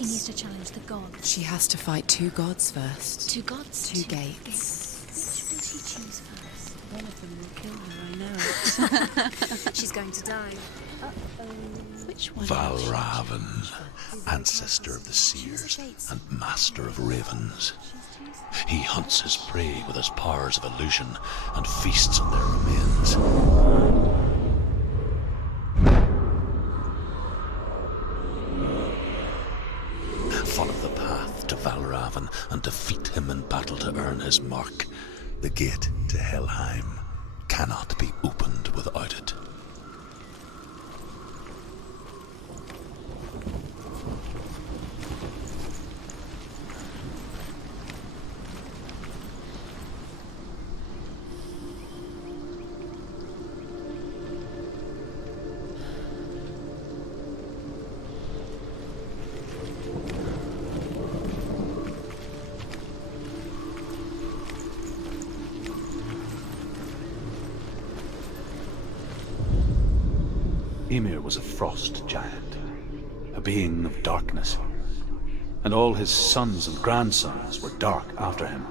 She needs to challenge the gods. She has to fight 2 gods first. 2 gods? 2 gates. Which will she choose first? One of them will kill her, I know. She's going to die. Which one? Valravn, ancestor of the seers and master of ravens. He hunts his prey with his powers of illusion and feasts on their remains. Follow the path to Valravn and defeat him in battle to earn his mark. The gate to Helheim cannot be opened without it. Ymir was a frost giant, a being of darkness, and all his sons and grandsons were dark after him.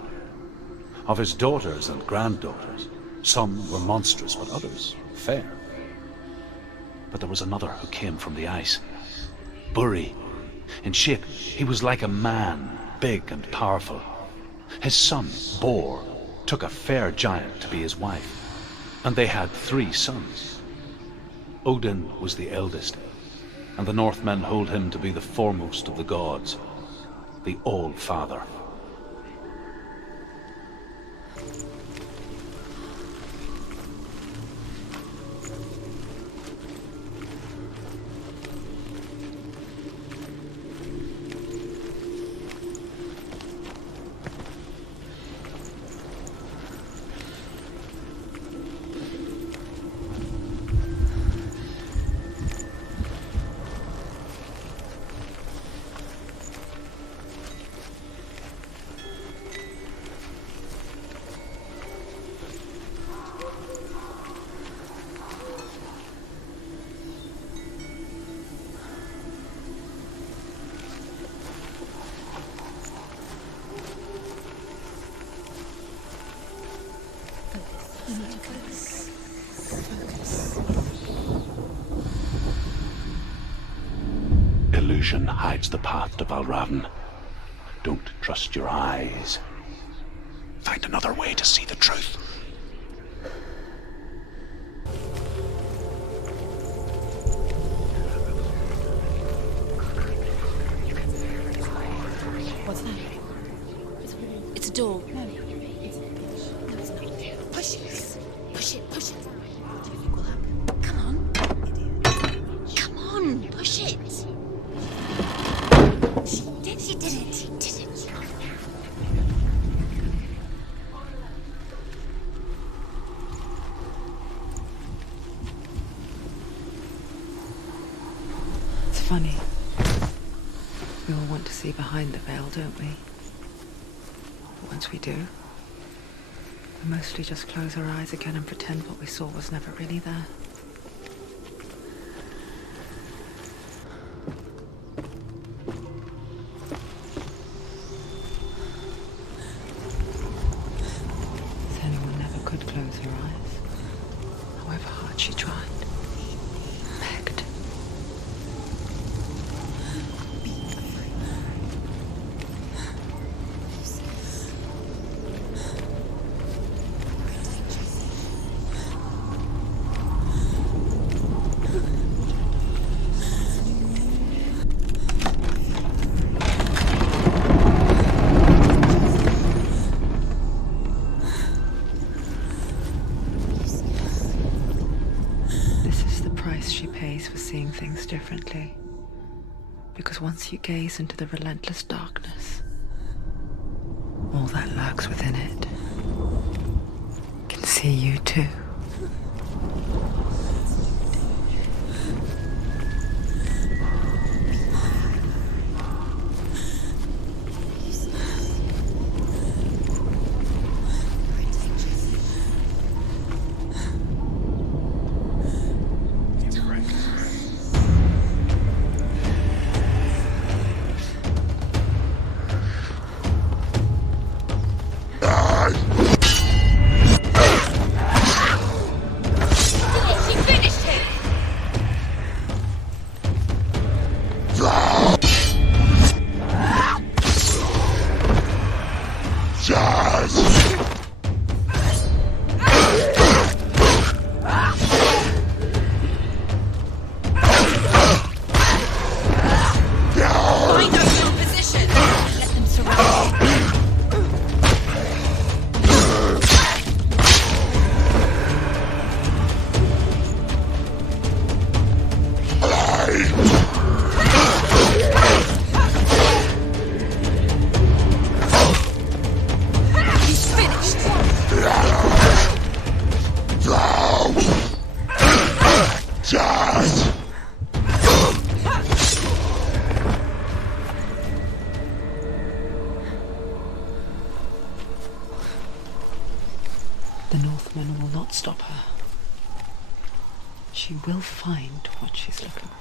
Of his daughters and granddaughters, some were monstrous, but others fair. But there was another who came from the ice, Buri. In shape, he was like a man, big and powerful. His son, Bor, took a fair giant to be his wife, and they had 3 sons. Odin was the eldest, and the Northmen hold him to be the foremost of the gods, the All-Father. Illusion hides the path to Valravn. Don't trust your eyes. Find another way to see the truth. What's that? It's a door. No, it's not. Push it. Push it, push it. What do you think will happen? Come on. Come on, push it. She did it. She did it. It's funny. We all want to see behind the veil, don't we? But once we do, we mostly just close our eyes again and pretend what we saw was never really there. Senua never could close her eyes, however hard she tried. Begged. She pays for seeing things differently. Because once you gaze into the relentless darkness, all that lurks within it can see you too. stop her. She will find what she's looking for.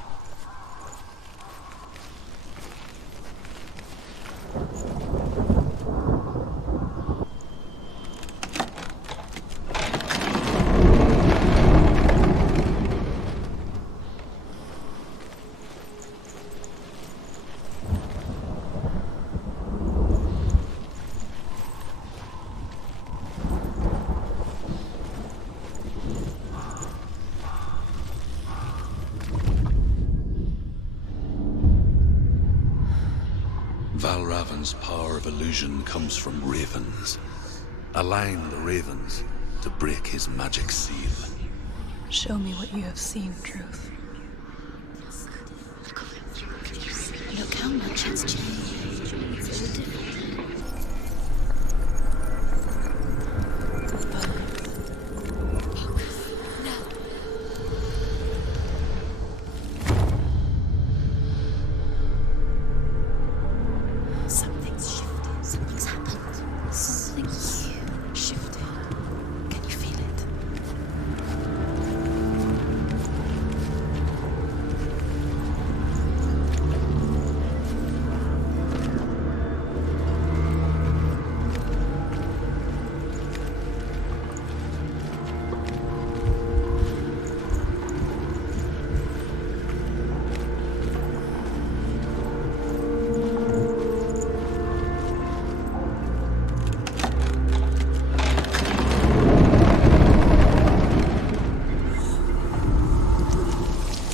Valravn's power of illusion comes from ravens. Align the ravens to break his magic seal. Show me what you have seen, truth. Look how much it's changed. It's all different. Something's shifted. Something's happened. Something huge shifted. Can you feel it?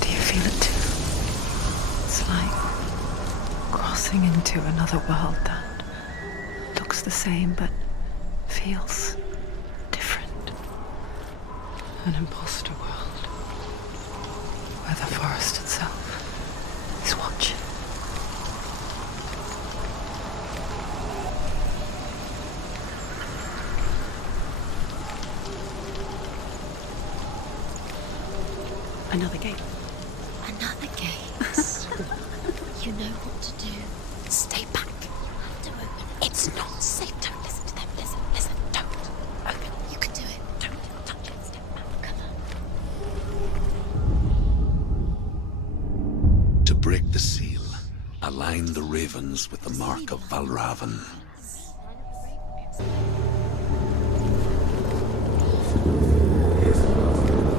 Do you feel it too? It's like crossing into another world that looks the same but feels different. An imposter world where the forest itself is watching. Another gate. Another gate. You know what to do. Stay back. You have to open it. It's not safe. Don't listen to them. Listen. Don't. Open. You can do it. Don't touch it. Step back. Come on. To break the seal, align the ravens with the mark of Valravn.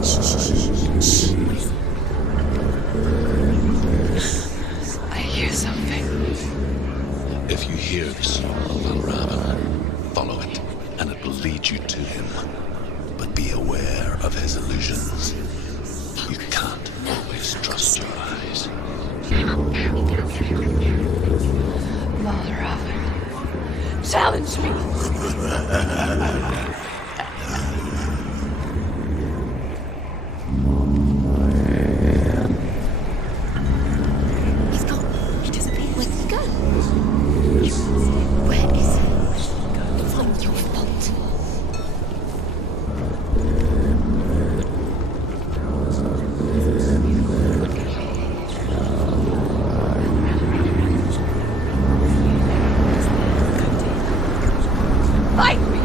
Shh. I hear something. If you hear the soul of Valravn, follow it, and it will lead you to him. But be aware of his illusions. You can't always trust your eyes. Valravn, challenge me. He's gone. He disappeared. Where'd he go? Where is he? It's not your fault. Fight me!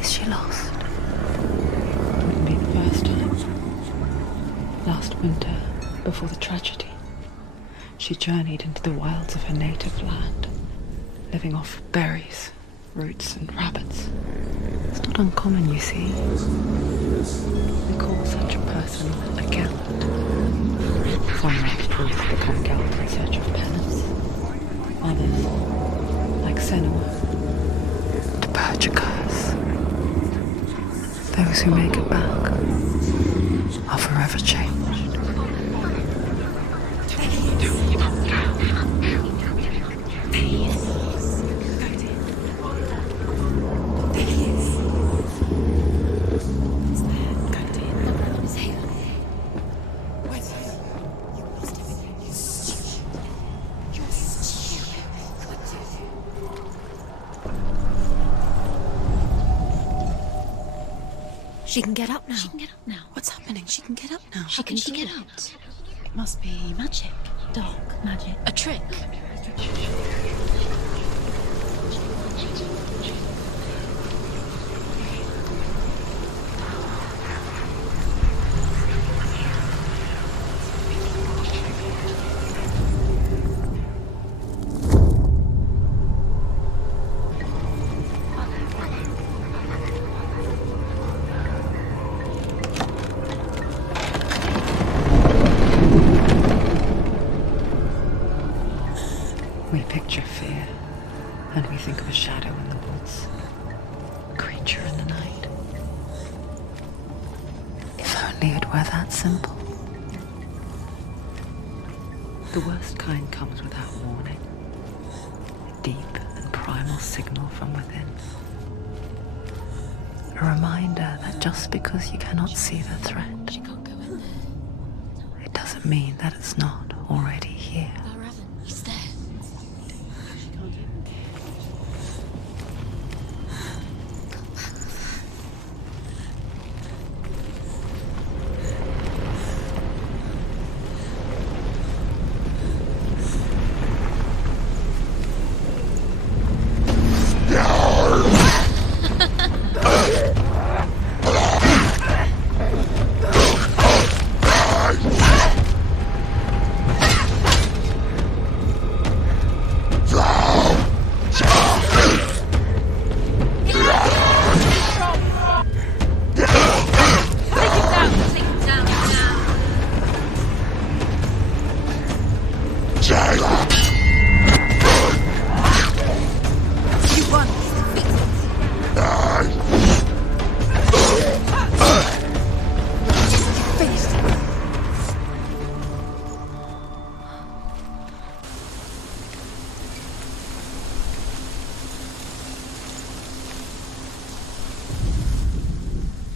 Is she lost? Wouldn't be the first time. Last winter, before the tragedy, she journeyed into the wilds of her native land, living off berries, roots, and rabbits. It's not uncommon, you see. We call such a person a gallant. Some like truth become gallant in search of penance. Others, like Senua, to purge a curse. Those who make it back are forever changed. She can get up now. She can get up now. What's happening? She can get up now. How can she get out? It must be magic. Dark magic. A trick. We picture fear, and we think of a shadow in the woods, a creature in the night. If only it were that simple. The worst kind comes without warning, a deep and primal signal from within. A reminder that just because you cannot see the threat, She can't go in there. it doesn't mean that it's not already here. Valravn, he's there.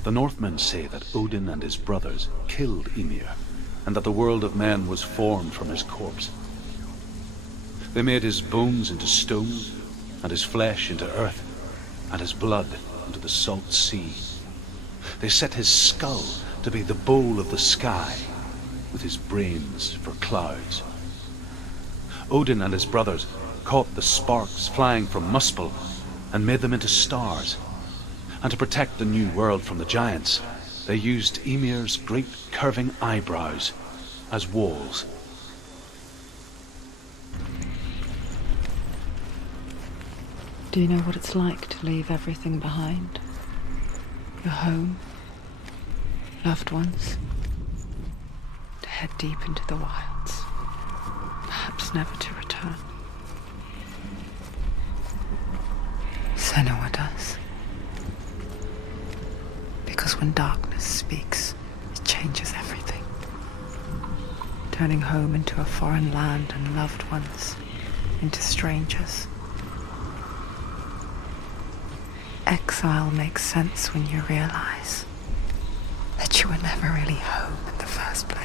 The Northmen say that Odin and his brothers killed Ymir, and that the world of men was formed from his corpse. They made his bones into stone, and his flesh into earth, and his blood into the salt sea. They set his skull to be the bowl of the sky, with his brains for clouds. Odin and his brothers caught the sparks flying from Muspel and made them into stars. And to protect the new world from the giants, they used Ymir's great curving eyebrows as walls. Do you know what it's like to leave everything behind? Your home, loved ones, to head deep into the wilds, perhaps never to return. Senua does. Because when darkness speaks, it changes everything. Turning home into a foreign land and loved ones into strangers. Exile makes sense when you realize that you were never really home in the first place.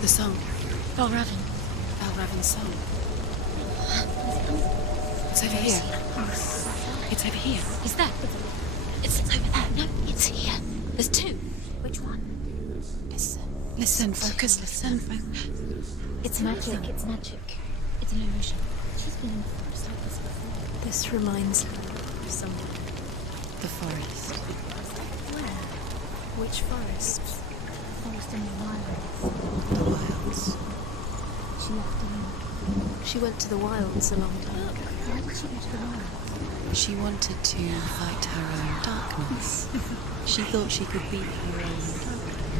The song. Valravn. Valravn's song. It's over here. It's over here. Is that? It's over there. No, it's here. There's two. Which one? Listen. Listen, focus, listen. It's magic. It's magic. It's an illusion. She's been in the forest like this before. This reminds her of somewhere. The forest. Where? Which forest? The forest in the wilds. The wilds. She left alone. She went to the wilds a long time ago. Why did she go to the wilds? She wanted to fight her own darkness. She thought she could beat her own darkness.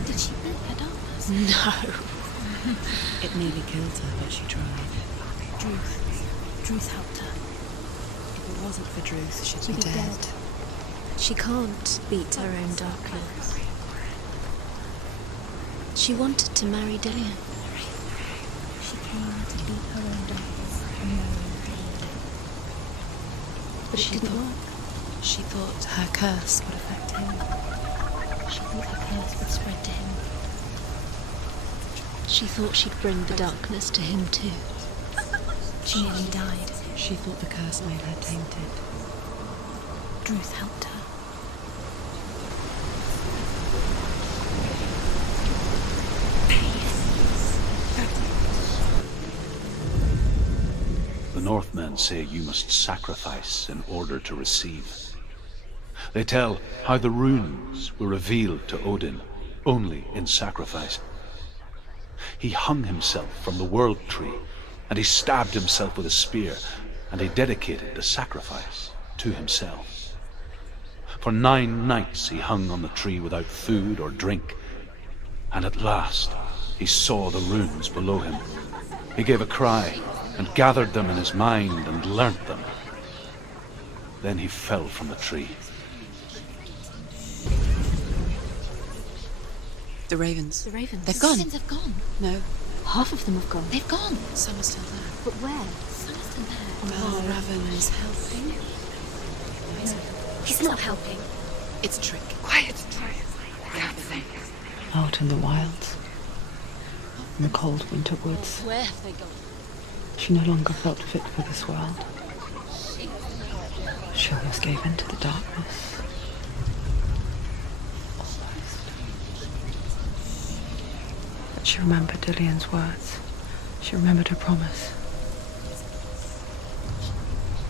Did she beat her darkness? No. It nearly killed her, but she tried. Druth helped her. If it wasn't for Druth, she'd be She'd be dead. dead. She can't beat her own darkness. She wanted to marry Dillian. She came to beat her own darkness and marry Dillian. But it didn't work. She thought her curse would affect him. She thought her curse would spread to him. She thought she'd bring the darkness to him too. She nearly died. She thought the curse made her tainted. Druth helped her. The Northmen say you must sacrifice in order to receive. They tell how the runes were revealed to Odin only in sacrifice. He hung himself from the world tree, and he stabbed himself with a spear, and he dedicated the sacrifice to himself. For 9 nights he hung on the tree without food or drink, and at last he saw the runes below him. He gave a cry and gathered them in his mind and learnt them. Then he fell from the tree. The ravens. The ravens. They've The gone. ravens have gone. No, Half of them have gone. they've gone. Some are still there. But where? Some are still there. Valravn is helping. He's not helping. It's a trick. Quiet. Out in the wilds, in the cold winter woods, Where have they gone? she no longer felt fit for this world. She almost gave in to the darkness. Almost. But she remembered Dillian's words. She remembered her promise.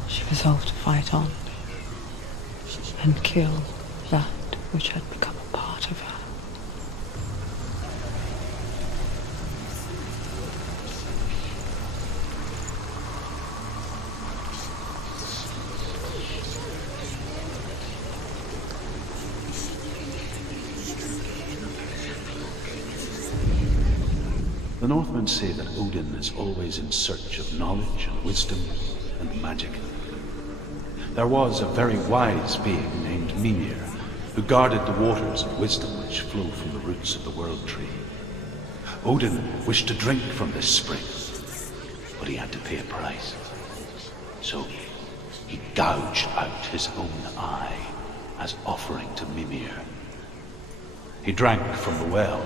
She resolved to fight on and kill that which had become a part of her. The Northmen say that Odin is always in search of knowledge and wisdom and magic. There was a very wise being named Mimir, who guarded the waters of wisdom which flow from the roots of the world tree. Odin wished to drink from this spring, but he had to pay a price. So he gouged out his own eye as offering to Mimir. He drank from the well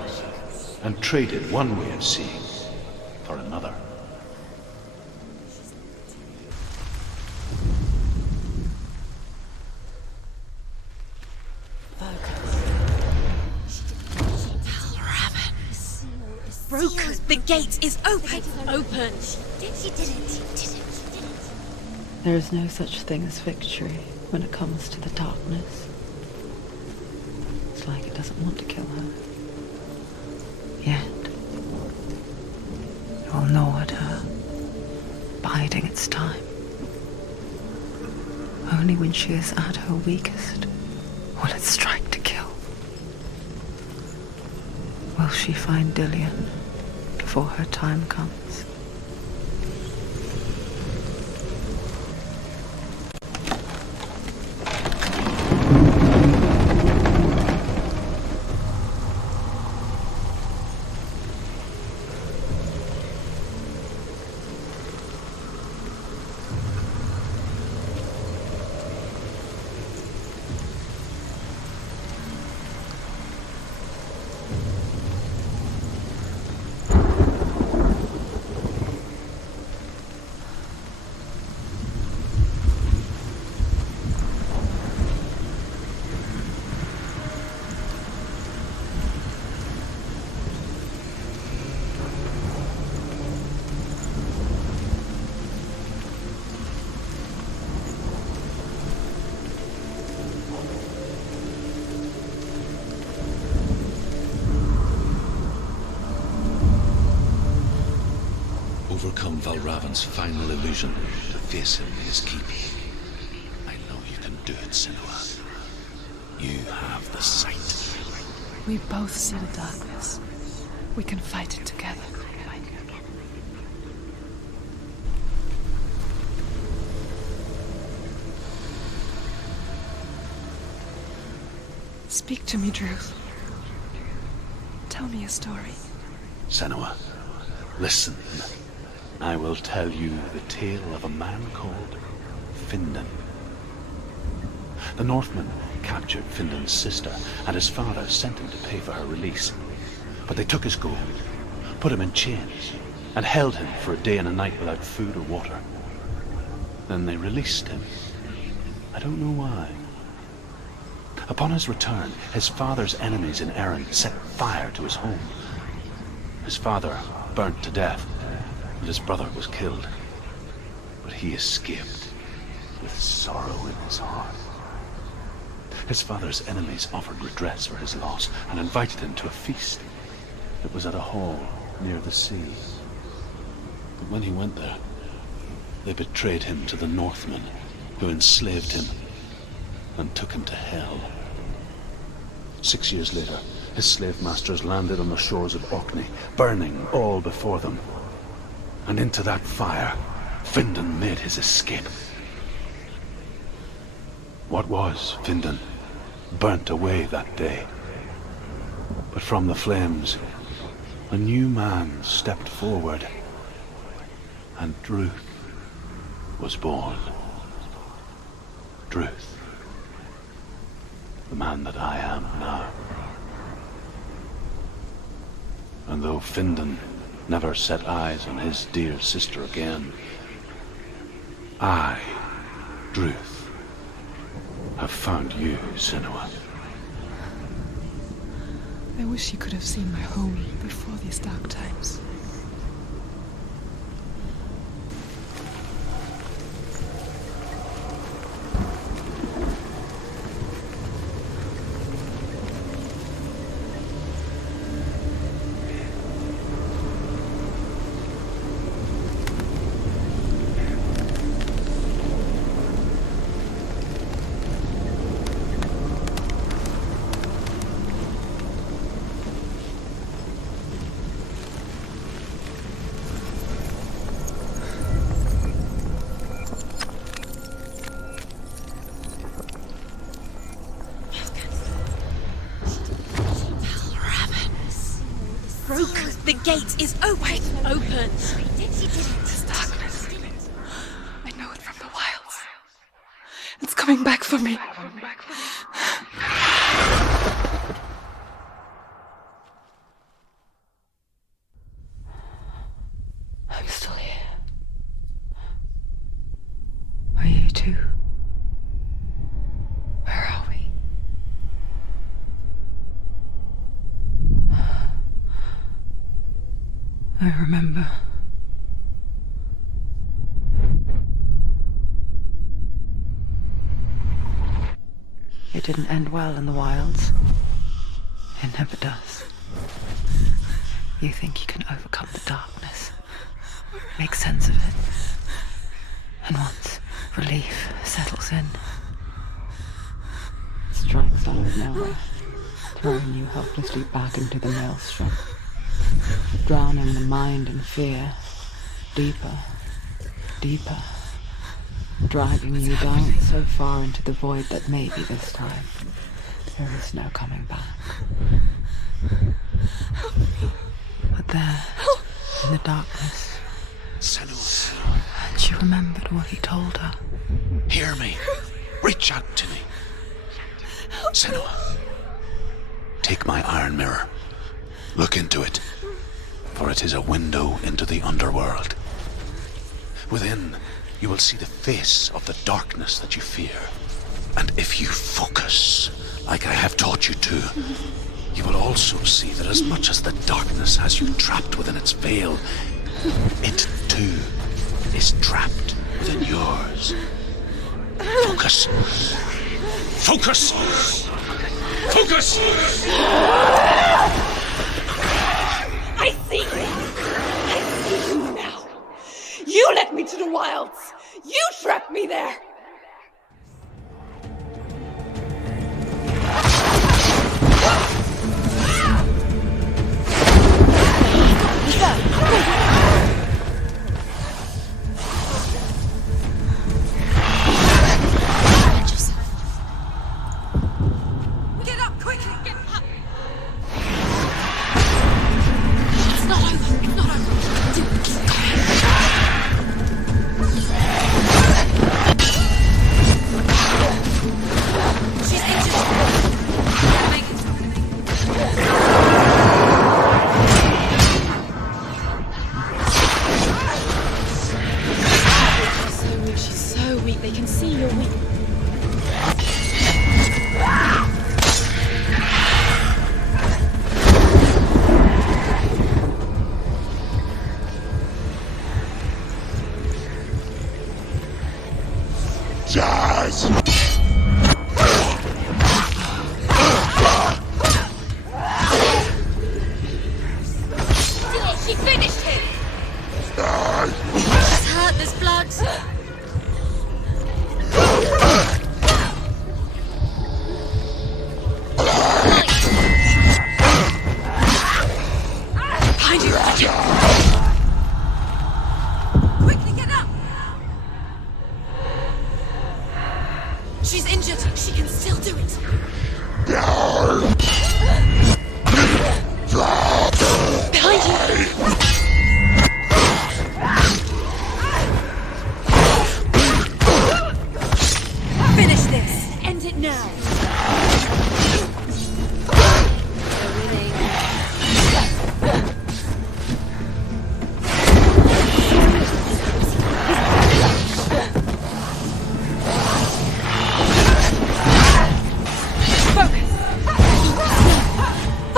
and traded one way of seeing for another. Broken. The gate is open. Open. She did it. There is no such thing as victory when it comes to the darkness. It's like it doesn't want to kill her. Yet, it will gnaw at her, biding its time. Only when she is at her weakest will it strike to kill. Will she find Dillian before her time comes? Overcome Valravn's final illusion to face him in his keep. I know you can do it, Senua. You have the sight. We both see the darkness. We can fight it together. Speak to me, Drew. Tell me a story. Senua, listen. I will tell you the tale of a man called Findan. The Northmen captured Findan's sister, and his father sent him to pay for her release. But they took his gold, put him in chains, and held him for a day and a night without food or water. Then they released him. I don't know why. Upon his return, his father's enemies in Erin set fire to his home. His father burnt to death, and his brother was killed. But he escaped with sorrow in his heart. His father's enemies offered redress for his loss and invited him to a feast. It was at a hall near the sea. But when he went there, they betrayed him to the Northmen, who enslaved him and took him to hell. 6 years later, his slave masters landed on the shores of Orkney, burning all before them. And into that fire, Findan made his escape. What was Findan burnt away that day. But from the flames, a new man stepped forward, and Druth was born. Druth, the man that I am now. And though Findan never set eyes on his dear sister again, I, Druth, have found you, Senua. I wish you could have seen my home before these dark times. The gate is open. Open. This darkness. I know it from the wilds. It's coming back for me. I'm still here. Are you too? Where are we? I remember. It didn't end well in the wilds. It never does. You think you can overcome the darkness, make sense of it, and once relief settles in, it strikes out of nowhere, throwing you helplessly back into the maelstrom, drowning the mind in fear, deeper, deeper, dragging you down so far into the void that maybe this time there is no coming back. But there, in the darkness, Senua, she remembered what he told her. hear me. Reach out to me. Senua, take my iron mirror. Look into it, for it is a window into the underworld. Within, you will see the face of the darkness that you fear. And if you focus, like I have taught you to, you will also see that as much as the darkness has you trapped within its veil, it too is trapped within yours. Focus. Focus! Focus! I see you. I see you now. You led me to the wilds. You trapped me there.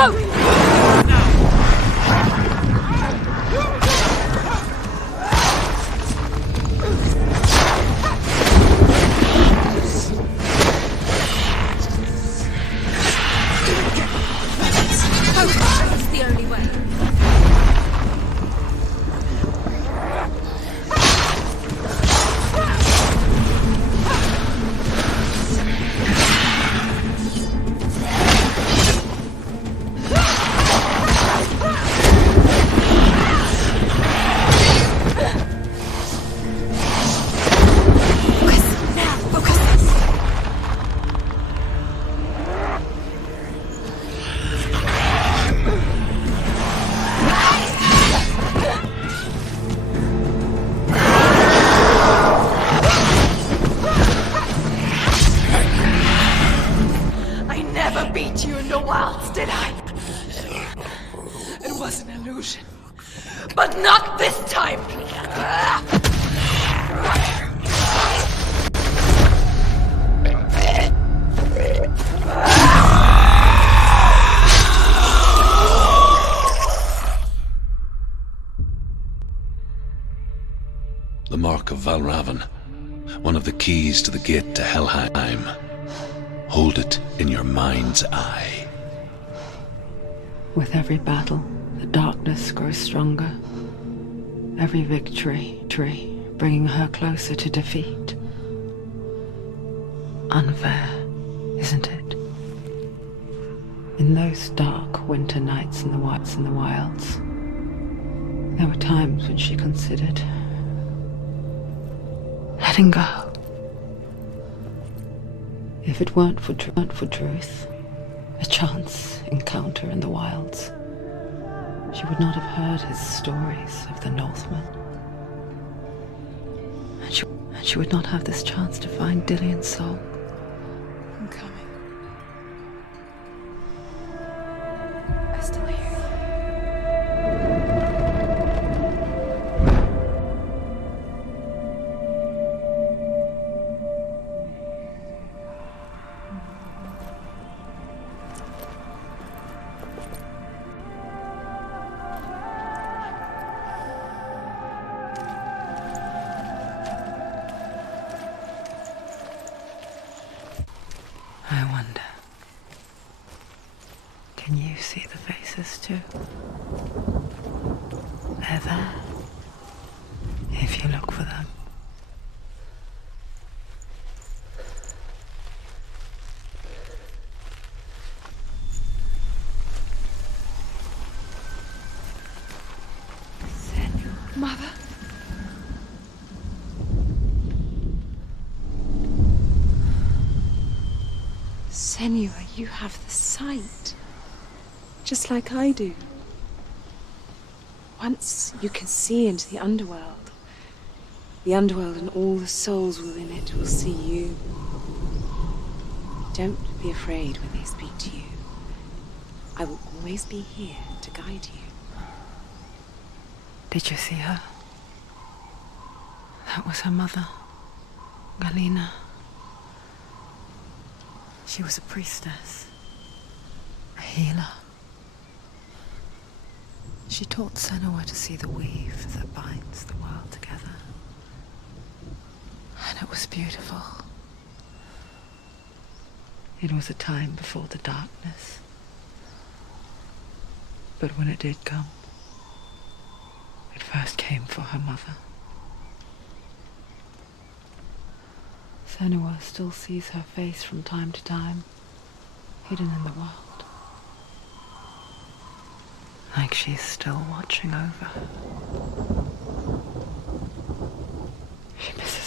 That's the only way. beat you in the wilds, did I? It was an illusion. But not this time! The mark of Valravn, one of the keys to the gate to Helheim. Hold it in your mind's eye. With every battle, the darkness grows stronger. Every victory, bringing her closer to defeat. Unfair, isn't it? In those dark winter nights in the wilds, there were times when she considered letting go. If it weren't for truth, a chance encounter in the wilds, she would not have heard his stories of the Northmen. And she would not have this chance to find Dillion's soul. I'm coming. I still hear you. I wonder, can you see the faces too? They're there, if you look for them. Mother? Senua, you have the sight. Just like I do. Once you can see into the underworld and all the souls within it will see you. Don't be afraid when they speak to you. I will always be here to guide you. Did you see her? That was her mother, Galina. She was a priestess, a healer. She taught Senua to see the weave that binds the world together. And it was beautiful. It was a time before the darkness. But when it did come, it first came for her mother. Senua still sees her face from time to time, hidden in the world. Like she's still watching over her. She misses